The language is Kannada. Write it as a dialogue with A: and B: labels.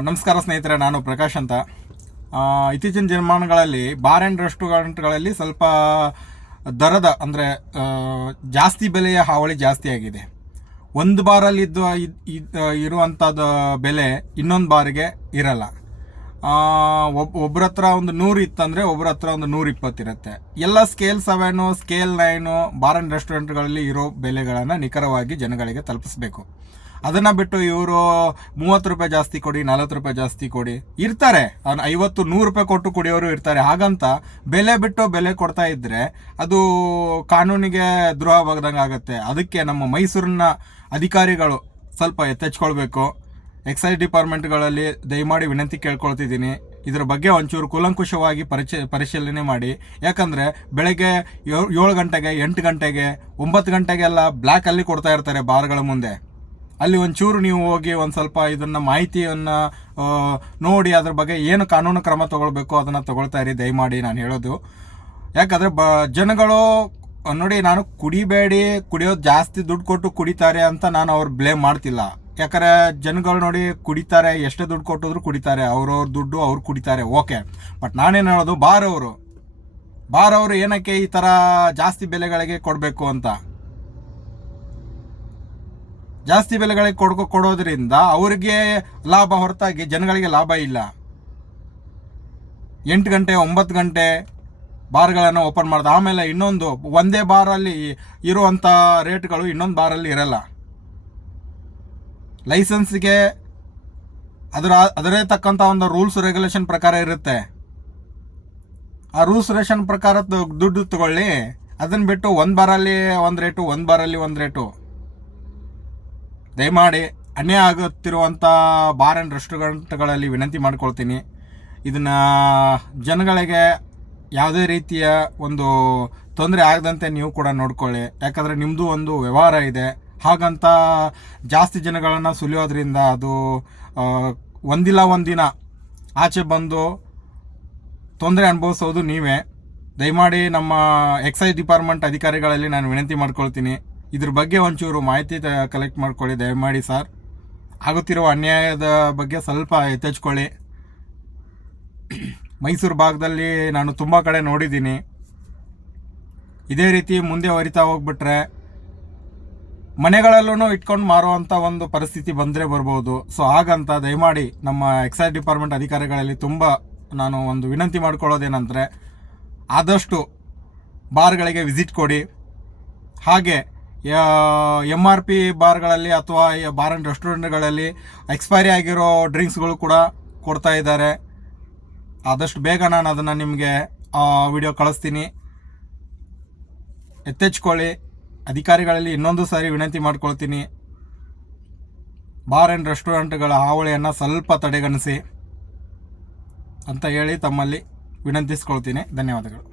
A: ನಮಸ್ಕಾರ ಸ್ನೇಹಿತರೆ, ನಾನು ಪ್ರಕಾಶ್ ಅಂತ. ಇತ್ತೀಚಿನ ದಿನಮಾನಗಳಲ್ಲಿ ಬಾರ್ ಆ್ಯಂಡ್ ರೆಸ್ಟೋರೆಂಟ್ಗಳಲ್ಲಿ ಸ್ವಲ್ಪ ದರದ, ಅಂದರೆ ಜಾಸ್ತಿ ಬೆಲೆಯ ಹಾವಳಿ ಜಾಸ್ತಿ ಆಗಿದೆ. ಒಂದು ಬಾರಲ್ಲಿ ಇದ್ದು ಇದ್- ಇದ್- ಇರುವಂಥದ್ದು ಬೆಲೆ ಇನ್ನೊಂದು ಬಾರಿಗೆ ಇರಲ್ಲ. ಒಬ್, ಒಬ್ರ ಹತ್ರ ಒಂದು ನೂರು ಇತ್ತಂದರೆ ಒಬ್ಬರ ಹತ್ರ ಒಂದು ನೂರ ಇಪ್ಪತ್ತಿರುತ್ತೆ ಎಲ್ಲ scale seven, scale nine bar and ರೆಸ್ಟೋರೆಂಟ್ಗಳಲ್ಲಿ ಇರೋ ಬೆಲೆಗಳನ್ನು ನಿಖರವಾಗಿ ಜನಗಳಿಗೆ ತಲುಪಿಸ್ಬೇಕು. ಅದನ್ನು ಬಿಟ್ಟು ಇವರು ಮೂವತ್ತು ರೂಪಾಯಿ ಜಾಸ್ತಿ ಕೊಡಿ, ನಲವತ್ತು ರೂಪಾಯಿ ಜಾಸ್ತಿ ಕೊಡಿ. ಇರ್ತಾರೆ. ಅವ್ನು ಐವತ್ತು, ನೂರು ರೂಪಾಯಿ ಕೊಟ್ಟು ಕುಡಿಯೋರು ಇರ್ತಾರೆ. ಹಾಗಂತ ಬೆಲೆ ಬಿಟ್ಟು ಬೆಲೆ ಕೊಡ್ತಾ ಇದ್ದರೆ ಅದು ಕಾನೂನಿಗೆ ದ್ರೋಹವಾಗ್ದಂಗೆ ಆಗುತ್ತೆ. ಅದಕ್ಕೆ ನಮ್ಮ ಮೈಸೂರಿನ ಅಧಿಕಾರಿಗಳು ಸ್ವಲ್ಪ ಎತ್ತೆಚ್ಕೊಳ್ಬೇಕು. ಎಕ್ಸೈಸ್ ಡಿಪಾರ್ಟ್ಮೆಂಟ್ಗಳಲ್ಲಿ ದಯಮಾಡಿ ವಿನಂತಿ ಕೇಳ್ಕೊಳ್ತಿದ್ದೀನಿ. ಇದ್ರ ಬಗ್ಗೆ ಒಂಚೂರು ಕೂಲಂಕುಷವಾಗಿ ಪರಿಚಯ ಪರಿಶೀಲನೆ ಮಾಡಿ. ಯಾಕಂದರೆ ಬೆಳಗ್ಗೆ ಏಳು ಗಂಟೆಗೆ, ಎಂಟು ಗಂಟೆಗೆ, ಒಂಬತ್ತು ಗಂಟೆಗೆಲ್ಲ ಬ್ಲ್ಯಾಕಲ್ಲಿ ಕೊಡ್ತಾ ಇರ್ತಾರೆ ಬಾರ್ಗಳ ಮುಂದೆ. ಅಲ್ಲಿ ಒಂಚೂರು ನೀವು ಹೋಗಿ ಒಂದು ಸ್ವಲ್ಪ ಇದನ್ನು ಮಾಹಿತಿಯನ್ನು ನೋಡಿ ಅದ್ರ ಬಗ್ಗೆ ಏನು ಕಾನೂನು ಕ್ರಮ ತಗೊಳ್ಬೇಕು ಅದನ್ನು ತಗೊಳ್ತಾ ಇರಿ, ದಯಮಾಡಿ ನಾನು ಹೇಳೋದು. ಯಾಕಂದರೆ ಬ, ಜನಗಳು, ನೋಡಿ ನಾನು ಕುಡಿಬೇಡಿ, ಕುಡಿಯೋದು ಜಾಸ್ತಿ ದುಡ್ಡು ಕೊಟ್ಟು ಕುಡಿತಾರೆ ಅಂತ ನಾನು ಅವ್ರು ಬ್ಲೇಮ್ ಮಾಡ್ತಿಲ್ಲ. ಯಾಕಂದರೆ ಜನಗಳು ನೋಡಿ ಕುಡಿತಾರೆ, ಎಷ್ಟೇ ದುಡ್ಡು ಕೊಟ್ಟಿದ್ರು ಕುಡಿತಾರೆ, ಅವ್ರವ್ರ ದುಡ್ಡು ಅವ್ರು ಕುಡಿತಾರೆ, ಓಕೆ. ಬಟ್ ನಾನೇನು ಹೇಳೋದು, ಬಾರವರು. ಅವರು ಬಾರ್ ಅವರು ಏನಕ್ಕೆ ಈ ಥರ ಜಾಸ್ತಿ ಬೆಲೆಗಳಿಗೆ ಕೊಡಬೇಕು ಅಂತ? ಜಾಸ್ತಿ ಬೆಲೆಗಳಿಗೆ ಕೊಡ್ಕೊ ಕೊಡೋದ್ರಿಂದ ಅವ್ರಿಗೆ ಲಾಭ ಹೊರತಾಗಿ ಜನಗಳಿಗೆ ಲಾಭ ಇಲ್ಲ. ಎಂಟು ಗಂಟೆ, ಒಂಬತ್ತು ಗಂಟೆ ಬಾರ್ಗಳನ್ನು ಓಪನ್ ಮಾಡ್ದೆ. ಆಮೇಲೆ ಇನ್ನೊಂದು, ಒಂದೇ ಬಾರಲ್ಲಿ ಇರುವಂಥ ರೇಟ್ಗಳು ಇನ್ನೊಂದು ಬಾರಲ್ಲಿ ಇರಲ್ಲ. ಲೈಸೆನ್ಸ್ಗೆ ಅದರ, ಅದರೇ ತಕ್ಕಂಥ ಒಂದು ರೂಲ್ಸ್ ರೆಗ್ಯುಲೇಷನ್ ಪ್ರಕಾರ ಇರುತ್ತೆ. ಆ ರೂಲ್ಸ್ ರೇಷನ್ ಪ್ರಕಾರ ದುಡ್ಡು ತಗೊಳ್ಳಿ. ಅದನ್ನು ಬಿಟ್ಟು ಒಂದು ಬಾರಲ್ಲಿ ಒಂದು ರೇಟು ಒಂದು ಬಾರಲ್ಲಿ ಒಂದು ರೇಟು ದಯಮಾಡಿ ಅನ್ಯಾಯ ಆಗುತ್ತಿರುವಂಥ ಬಾರ್ ಆ್ಯಂಡ್ ರೆಸ್ಟೋರೆಂಟ್ಗಳಲ್ಲಿ ವಿನಂತಿ ಮಾಡ್ಕೊಳ್ತೀನಿ. ಇದನ್ನು ಜನಗಳಿಗೆ ಯಾವುದೇ ರೀತಿಯ ಒಂದು ತೊಂದರೆ ಆಗದಂತೆ ನೀವು ಕೂಡ ನೋಡ್ಕೊಳ್ಳಿ. ಯಾಕಂದರೆ ನಿಮ್ಮದು ಒಂದು ವ್ಯವಹಾರ ಇದೆ. ಹಾಗಂತ ಜಾಸ್ತಿ ಜನಗಳನ್ನು ಸುಲಿಯೋದ್ರಿಂದ ಅದು ಒಂದಿಲ್ಲ ಒಂದಿನ ಆಚೆ ಬಂದು ತೊಂದರೆ ಅನುಭವಿಸೋದು ನೀವೇ. ದಯಮಾಡಿ ನಮ್ಮ ಎಕ್ಸೈಸ್ ಡಿಪಾರ್ಟ್ಮೆಂಟ್ ಅಧಿಕಾರಿಗಳಲ್ಲಿ ನಾನು ವಿನಂತಿ ಮಾಡ್ಕೊಳ್ತೀನಿ. ಇದ್ರ ಬಗ್ಗೆ ಒಂಚೂರು ಮಾಹಿತಿ ಕಲೆಕ್ಟ್ ಮಾಡ್ಕೊಳ್ಳಿ, ದಯಮಾಡಿ ಸರ್ ಆಗುತ್ತಿರುವ ಅನ್ಯಾಯದ ಬಗ್ಗೆ ಸ್ವಲ್ಪ ಎತ್ತೆಚ್ಕೊಳ್ಳಿ ಮೈಸೂರು ಭಾಗದಲ್ಲಿ ನಾನು ತುಂಬ ಕಡೆ ನೋಡಿದ್ದೀನಿ. ಇದೇ ರೀತಿ ಮುಂದೆ ಹೊರಿತಾ ಹೋಗ್ಬಿಟ್ರೆ ಮನೆಗಳಲ್ಲೂ ಇಟ್ಕೊಂಡು ಮಾರುವಂಥ ಒಂದು ಪರಿಸ್ಥಿತಿ ಬಂದರೆ ಬರ್ಬೋದು. ಸೊ ಹಾಗಂತ ದಯಮಾಡಿ ನಮ್ಮ ಎಕ್ಸೈಸ್ ಡಿಪಾರ್ಟ್ಮೆಂಟ್ ಅಧಿಕಾರಿಗಳಲ್ಲಿ ತುಂಬ ನಾನು ಒಂದು ವಿನಂತಿ ಮಾಡ್ಕೊಳ್ಳೋದೇನೆಂದರೆ ಆದಷ್ಟು ಬಾರ್ಗಳಿಗೆ ವಿಸಿಟ್ ಕೊಡಿ. ಹಾಗೆ ಎಂ ಆರ್ ಪಿ ಬಾರ್ಗಳಲ್ಲಿ ಅಥವಾ ಬಾರ್ ಆ್ಯಂಡ್ ರೆಸ್ಟೋರೆಂಟ್ಗಳಲ್ಲಿ ಎಕ್ಸ್ಪೈರಿ ಆಗಿರೋ ಡ್ರಿಂಕ್ಸ್ಗಳು ಕೂಡ ಕೊಡ್ತಾ ಇದ್ದಾರೆ. ಆದಷ್ಟು ಬೇಗ ನಾನು ಅದನ್ನು ನಿಮಗೆ ವಿಡಿಯೋ ಕಳಿಸ್ತೀನಿ. ಎತ್ತೆಚ್ಕೊಳ್ಳಿ. ಅಧಿಕಾರಿಗಳಲ್ಲಿ ಇನ್ನೊಂದು ಸಾರಿ ವಿನಂತಿ ಮಾಡ್ಕೊಳ್ತೀನಿ. ಬಾರ್ ಆ್ಯಂಡ್ ರೆಸ್ಟೋರೆಂಟ್ಗಳ ಹಾವಳಿಯನ್ನು ಸ್ವಲ್ಪ ತಡೆಗಣಿಸಿ ಅಂತ ಹೇಳಿ ತಮ್ಮಲ್ಲಿ ವಿನಂತಿಸ್ಕೊಳ್ತೀನಿ. ಧನ್ಯವಾದಗಳು.